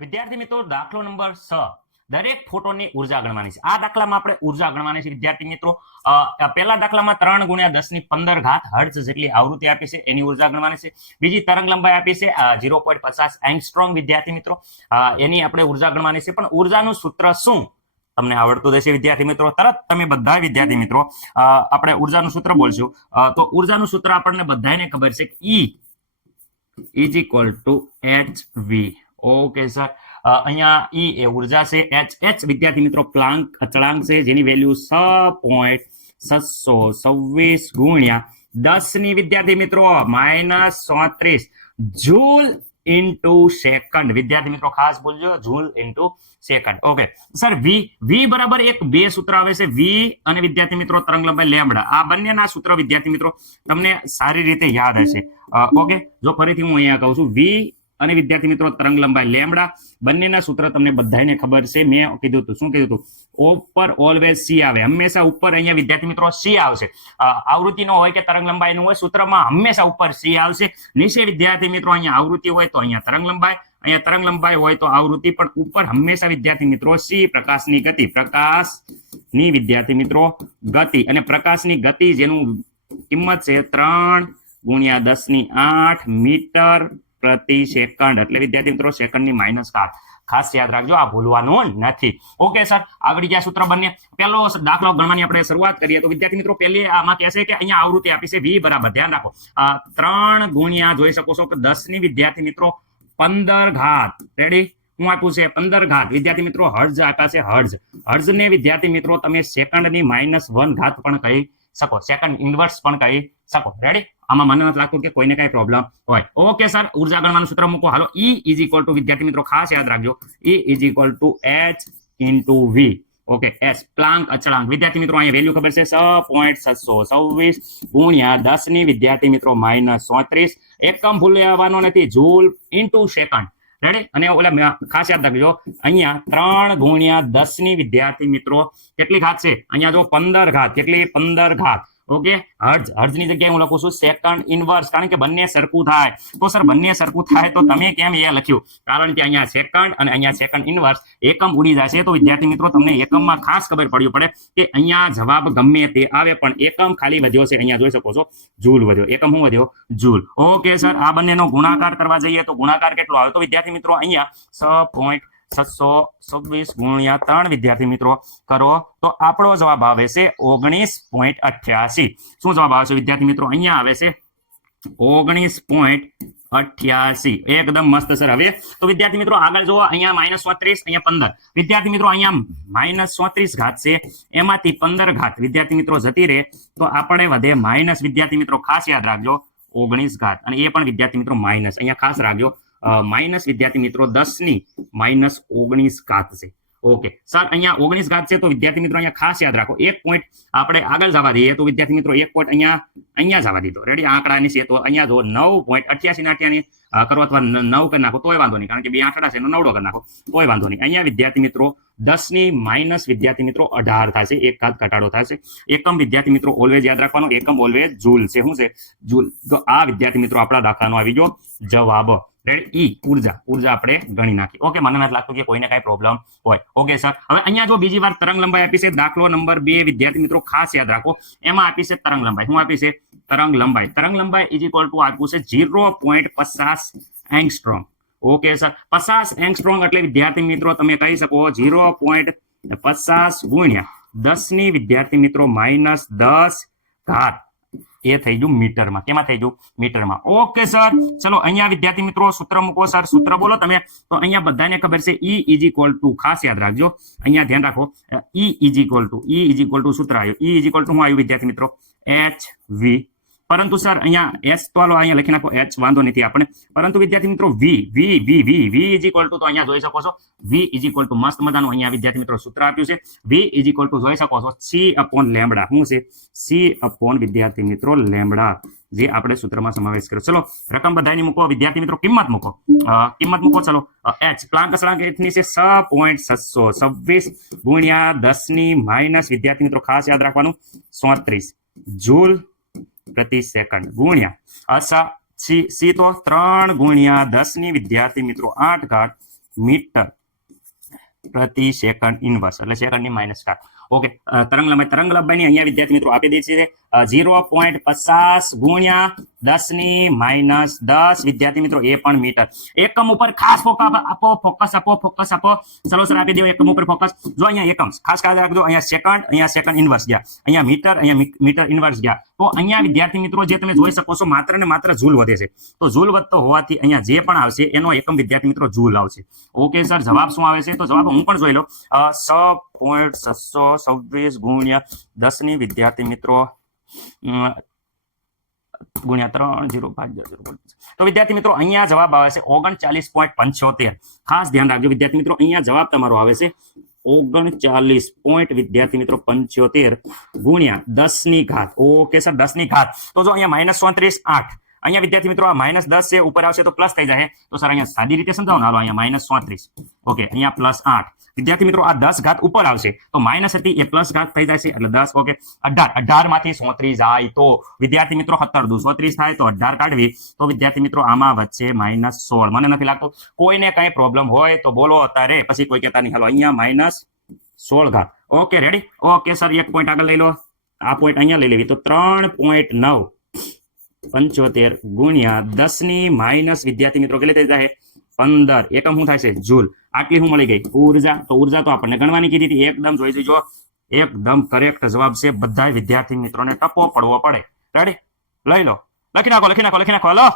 વિદ્યાર્થી મિત્રો દાખલો નંબર 6 દરેક ફોટોનની ઉર્જા ગણવાની છે. આ દાખલામાં આપણે ઉર્જા ગણવાની છે વિદ્યાર્થી મિત્રો. પહેલા દાખલામાં 3 × 10⁻15 હર્ટ્ઝ જેટલી આવૃત્તિ આપી છે, એની ઉર્જા ગણવાની છે. બીજી તરંગ લંબાઈ આપી છે 0.50 એંગસ્ટ્રોમ વિદ્યાર્થી મિત્રો, એની આપણે ઉર્જા ગણવાની છે. પણ ઉર્જાનું સૂત્ર શું તમને આવડતું હશે વિદ્યાર્થી મિત્રો? તરત તમે બધા વિદ્યાર્થી મિત્રો આપણે ઉર્જાનું સૂત્ર બોલશું. તો ઉર્જાનું સૂત્ર આપણને બધાને ખબર છે કે E is equal to HV. Okay sir, અહીંયા E એ ઉર્જા છે, H વિદ્યાર્થી મિત્રો પ્લાન્ક અચળાંક છે, જેની વેલ્યુ 6.626 ગુણ્યા 10 ની વિદ્યાર્થી મિત્રો -34 જૂલ ઇન્ટુ સેકન્ડ. વિદ્યાર્થી મિત્રો ખાસ બોલજો, joule into second. Okay sir, V બરાબર બે સૂત્ર આવે છે, V અને વિદ્યાર્થી મિત્રો તરંગ લંબાઈ લેમ્બડા. આ બંનેના સૂત્ર વિદ્યાર્થી મિત્રો તમને સારી રીતે યાદ હશે. ઓકે, જો ફરીથી હું અહીંયા કહું છું, V અને વિદ્યાર્થી મિત્રો તરંગ લંબાઈ લેમ્બડા, બંનેના સૂત્ર તમને બધાને ખબર છે. મેં કીધું હતું, શું કીધું હતું? ઉપર ઓલવેઝ C આવે, હંમેશા ઉપર અહીંયા વિદ્યાર્થી મિત્રો C આવશે. આવૃત્તિ નો હોય કે તરંગ લંબાઈ નું હોય, સૂત્રમાં હંમેશા ઉપર C આવશે. નીચે વિદ્યાર્થી મિત્રો અહીંયા આવૃત્તિ હોય તો અહીંયા તરંગ લંબાઈ, અહીંયા તરંગ લંબાઈ હોય તો આવૃત્તિ, પણ ઉપર હંમેશા વિદ્યાર્થી મિત્રો C. પ્રકાશની ગતિ, પ્રકાશની વિદ્યાર્થી મિત્રો ગતિ, અને પ્રકાશની ગતિ જેનું કિંમત છે 3 × 10⁸ મીટર પ્રતિ સેકન્ડ, એટલે વિદ્યાર્થી મિત્રો સેકન્ડની -7. ખાસ યાદ રાખજો, આ ભૂલવાનું નથી. ઓકે સર, આગળ ગયા સૂત્ર બંને. પહેલો દાખલો ગણવાની આપણે શરૂઆત કરીએ તો વિદ્યાર્થી મિત્રો પહેલી આમાં કહે છે કે અહીંયા આવૃત્તિ આપી છે V બરાબર, ધ્યાન રાખો, 3 × જોઈ શકો છો કે 10 ની વિદ્યાર્થી મિત્રો 15 ઘાત. રેડી? હું આપ્યું છે 15 ઘાત વિદ્યાર્થી મિત્રો હર્ટ્ઝ આપ્યા છે. હર્ટ્ઝ ને વિદ્યાર્થી મિત્રો તમે સેકન્ડની -1 ઘાત પણ કહી શકો, સેકન્ડ ઇન્વર્સ પણ કહી શકો. રેડી? આમાં મને નથી લાગતું કે કોઈને કઈ પ્રોબ્લેમ હોય. ઓકે સર, ઉર્જા ગણવાનું સૂત્ર મૂકો. હાલો, E ઇઝ ઇક્વલ ટુ વિદ્યાર્થી મિત્રો ખાસ યાદ રાખજો, E is equal to H into V. Okay, S Planck અચળાંક વિદ્યાર્થી મિત્રો અહીંયા વેલ્યુ ખબર છે 6.626 ગુણ્યા 10 ની વિદ્યાર્થી મિત્રો -34. એકમ ભૂલવાનો નથી, જૂલ ઇન્ટુ સેકન્ડ. રેડી? અને ઓલા ખાસ યાદ રાખજો, અહીંયા 3 × 10 ની વિદ્યાર્થી મિત્રો કેટલી ઘાત છે? અહીંયા જો 15 ઘાત. કેટલી? 15 ઘાત. ઓકે, હર્ટ્ઝની જગ્યાએ હું લખું છું સેકન્ડ ઇનવર્સ, કારણ કે બંને સરખું થાય. તો સર બંને સરખું થાય તો તમે કેમ એ લખ્યું? કારણ કે અહીંયા સેકન્ડ અને અહીંયા સેકન્ડ ઇનવર્સ, એકમ ઉડી જાય છે. તો વિદ્યાર્થી મિત્રો તમને એકમમાં ખાસ ખબર પડવી પડે કે અહીંયા જવાબ ગમે તે આવે પણ એકમ ખાલી વધ્યો છે. અહીંયા જોઈ શકો છો જૂલ વધ્યો. એકમ શું વધ્યો? જૂલ. ઓકે સર, આ બંનેનો ગુણાકાર કરવા જઈએ તો ગુણાકાર કેટલો આવે? તો વિદ્યાર્થી મિત્રો અહીંયા 6.626 ગુણ્યા 3 વિદ્યાર્થી મિત્રો કરો તો આપણો જવાબ આવે છે 19.88. શું જવાબ આવે છે વિદ્યાર્થી મિત્રો? અહીંયા આવે છે 19.88. એકદમ મસ્ત સર. હવે તો વિદ્યાર્થી મિત્રો આગળ જુઓ, અહીંયા -34, અહીંયા 15. વિદ્યાર્થી મિત્રો અહીંયા -34 ઘાત છે, એમાંથી 15 ઘાત વિદ્યાર્થી મિત્રો જતી રહે તો આપણે વધે માઇનસ. વિદ્યાર્થી મિત્રો ખાસ યાદ રાખજો 19 ઘાત, અને એ પણ વિદ્યાર્થી મિત્રો માઇનસ. અહીંયા ખાસ રાખજો માઇનસ વિદ્યાર્થી મિત્રો 10 ની -19 ઘાત છે. ઓકે સર, અહીંયા 19 ઘાત છે તો વિદ્યાર્થી મિત્રો અહીંયા ખાસ યાદ રાખો, એક પોઈન્ટ આપણે આગળ જવા દઈએ તો વિદ્યાર્થી મિત્રો એક પોઈન્ટ અહીંયા જવા દીધો. રેડી? આંકડાની છે તો અહીંયા જો 9.88 કરો અથવા 9 કરી નાખો તોય વાંધો નહીં, કારણ કે બે આંકડા છે એનો 9 કરી નાખો તોય વાંધો નહીં. અહીંયા વિદ્યાર્થી મિત્રો 10 ની માઇનસ વિદ્યાર્થી મિત્રો 18 થશે, એક ઘાત ઘટાડો થશે. એકમ વિદ્યાર્થી મિત્રો ઓલવેઝ યાદ રાખવાનો, એકમ ઓલવેઝ જૂલ છે. શું છે? જૂલ. તો આ વિદ્યાર્થી મિત્રો આપણા દાખલાનો આવી ગયો જવાબ. રેડી? E ઉર્જા આપણે ગણી નાખી. ઓકે, મને નથી લાગતું કે કોઈને કઈ પ્રોબ્લેમ હોય. ઓકે સર, હવે અહીંયા જો બીજી વાર તરંગ લંબાઈ આપી છે, દાખલો નંબર 2 વિદ્યાર્થી મિત્રો ખાસ યાદ રાખો, એમાં આપી છે તરંગ લંબાઈ. શું આપી છે? તરંગ લંબાઈ. તરંગ લંબાઈ ઇઝ ઇક્વલ ટુ આપ્યું છે 0.50 એંગસ્ટ્રોમ. ઓકે સર, 50 એંગસ્ટ્રોમ એટલે વિદ્યાર્થી મિત્રો તમે કહી શકો 0.50 ગુણ્યા 10 ની વિદ્યાર્થી મિત્રો -10 ઘાત. એ થઈ ગયું મીટરમાં. કેમાં થઈ ગયું? મીટરમાં. ઓકે સર, ચલો અહીંયા વિદ્યાર્થી મિત્રો સૂત્ર મૂકો. સર સૂત્ર બોલો તમે. તો અહીંયા બધાને ખબર છે E ઇઝ ઇક્વલ ટુ, ખાસ યાદ રાખજો, અહીંયા ધ્યાન રાખો, E ઇઝ ઇક્વલ ટુ સૂત્ર આવ્યું. E ઇઝ ઇક્વલ ટુ શું આવ્યું વિદ્યાર્થી મિત્રો? HV. પરંતુ સર અહીંયા S તો અહીંયા લખી નાખો, H વાંધો નથી આપણે, પરંતુ વિદ્યાર્થી મિત્રો V ઇઝ ઇક્વલ ટુ, તો અહીંયા જોઈ શકો છો V ઇઝ ઇક્વલ ટુ મસ્ત મજાનું અહીંયા વિદ્યાર્થી મિત્રો સૂત્ર આપ્યું છે. V ઇઝ ઇક્વલ ટુ જોઈ શકો છો C/લેમ્બડા. શું છે? C/ વિદ્યાર્થી મિત્રો લેમ્બડા, જે આપણે સૂત્રમાં સમાવેશ કર્યો. ચલો રકમ બધાની મૂકો વિદ્યાર્થી મિત્રો, કિંમત મૂકો. ચલો, H પ્લાન્ક અચળાંક ની છે 6.626 ગુણ્યા 10 ની માઇનસ વિદ્યાર્થી મિત્રો ખાસ યાદ રાખવાનું 34 જૂલ પ્રતિ સેકન્ડ ગુણ્યા C તો 3 × 10 ની વિદ્યાર્થી મિત્રો 8 ઘાત મીટર પ્રતિ સેકન્ડ ઇનવર્સ એટલે સેકન્ડની માઇનસ 4. ઓકે, તરંગ લંબાઈની અહીંયા વિદ્યાર્થી મિત્રો આપી દે છે 0.50 ગુણ્યા 10⁻10 વિદ્યાર્થી મિત્રો એ પણ મીટર. એકમ ઉપર ખાસ ફોકસ આપો. ચલો સર આપી દો એકમ ઉપર ફોકસ. જો અહીંયા એકમ ખાસ યાદ રાખજો, અહીંયા સેકન્ડ ઇનવર્સ ગયા, અહીંયા મીટર ઇનવર્સ ગયા. તો અહીંયા વિદ્યાર્થી મિત્રો જે તમે જોઈ શકો છો માત્ર ને માત્ર જૂલ વધે છે. તો જૂલ વધતો હોવાથી અહીંયા જે પણ આવશે એનો એકમ વિદ્યાર્થી મિત્રો જૂલ આવશે. ઓકે સર, જવાબ શું આવે છે? તો જવાબ હું પણ જોઈ લો, 6.626 ગુણ્યા 10 વિદ્યાર્થી મિત્રો ગુણ્યા 3 0.5. તો વિદ્યાર્થી મિત્રો અહીંયા જવાબ આવે છે 39.75. ખાસ ધ્યાન રાખજો વિદ્યાર્થી મિત્રો, અહીંયા જવાબ તમારો આવે છે 39 વિદ્યાર્થી મિત્રો 75 ગુણ્યા 10 ઘાત. ઓકે સર, 10 ઘાત. તો જો અહીંયા -34 8, અહીંયા વિદ્યાર્થી મિત્રો આ -10 છે, ઉપર આવશે તો પ્લસ થઈ જાય. તો સર અહીંયા સાદી રીતે સમજાવો ને, હાલો અહીંયા -34. ઓકે, અહીંયા +8 વિદ્યાર્થી મિત્રો, આ 10 ઘાત ઉપર આવશે તો માઇનસ હતી એ પ્લસ ઘાત થઈ જાય છે એટલે 10. ઓકે, 18 માંથી 34 જાય તો વિદ્યાર્થી મિત્રો 17 દુ 34 થાય તો 18 કાઢવી તો વિદ્યાર્થી મિત્રો આમાં વચ્ચે -16. મને નથી લાગતું કોઈને કઈ પ્રોબ્લેમ હોય તો બોલો અત્યારે, પછી કોઈ કહેતા નહીં. હાલો અહીંયા -16 ઘાત. Okay, ready? ઓકે સર, એક પોઈન્ટ આગળ લઈ લો, આ પોઈન્ટ અહીંયા લઈ લેવી. તો 3.975 ગુણ્યા 10 વિદ્યાર્થી મિત્રો કેટલી થઈ જાય? 15. એકમ શું થાય છે? જૂલ. આટલી શું મળી ગઈ? ઉર્જા. તો ઉર્જા તો આપણને ગણવાની કીધી હતી, એકદમ જોઈ જોજો, એકદમ કરેક્ટ જવાબ છે. બધા વિદ્યાર્થી મિત્રોને ટપો પડવો પડે. રેડી? લઈ લો, લખી નાખો. હાલો.